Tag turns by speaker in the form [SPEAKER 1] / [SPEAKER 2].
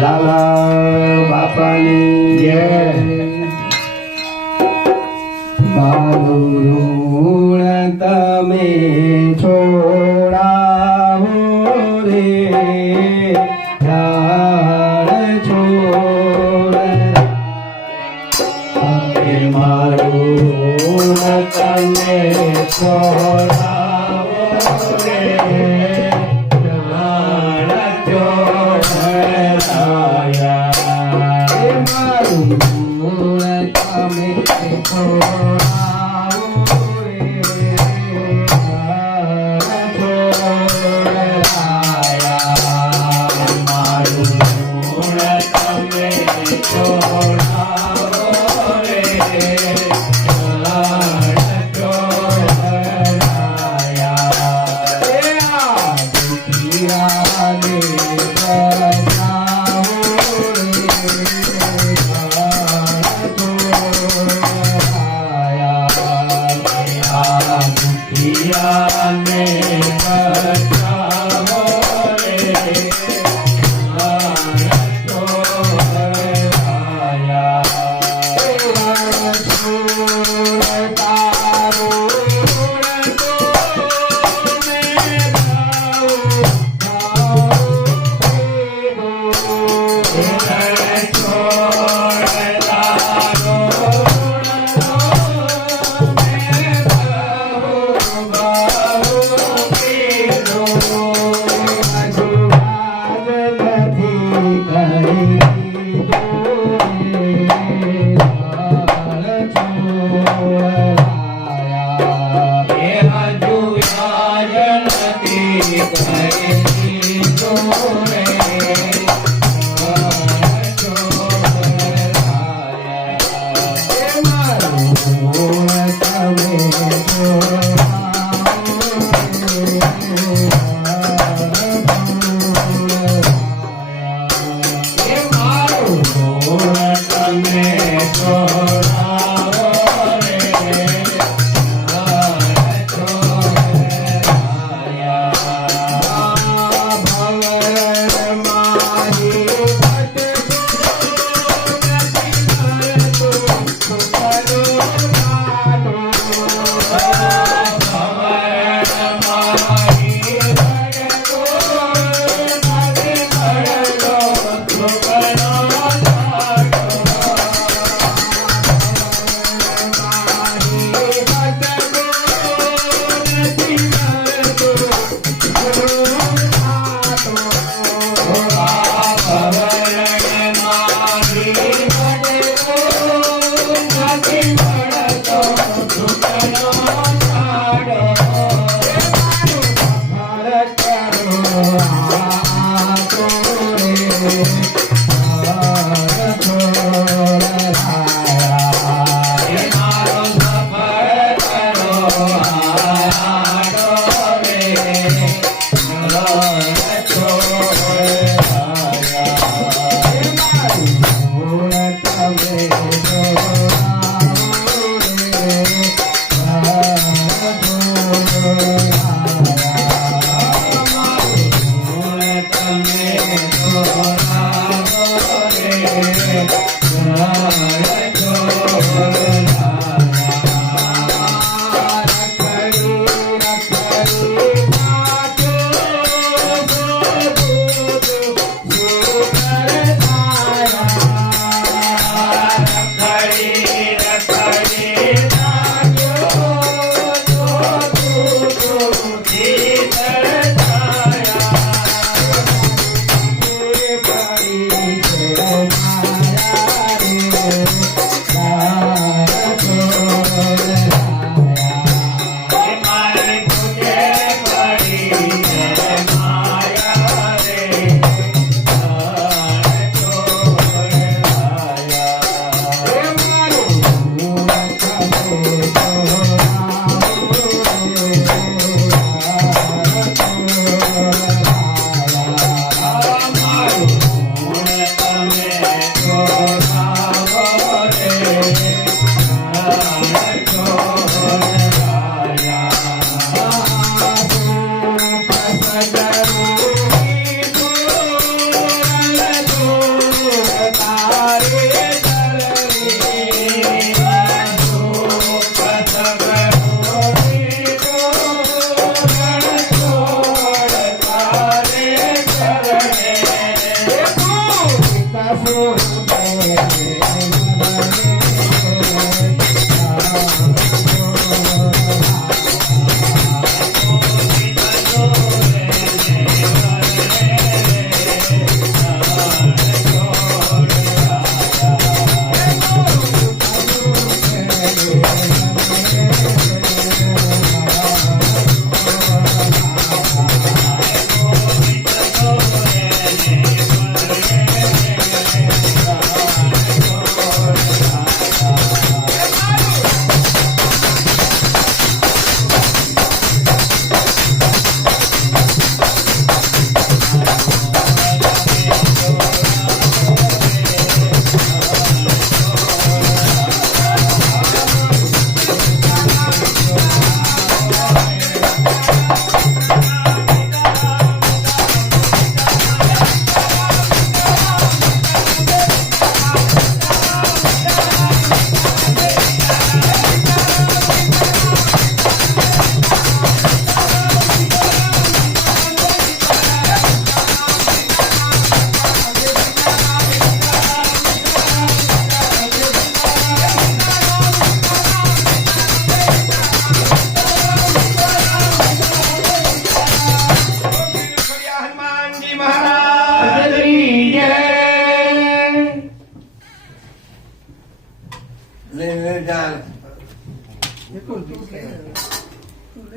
[SPEAKER 1] લાલા બાપાની જય. ti, cariñito, Ram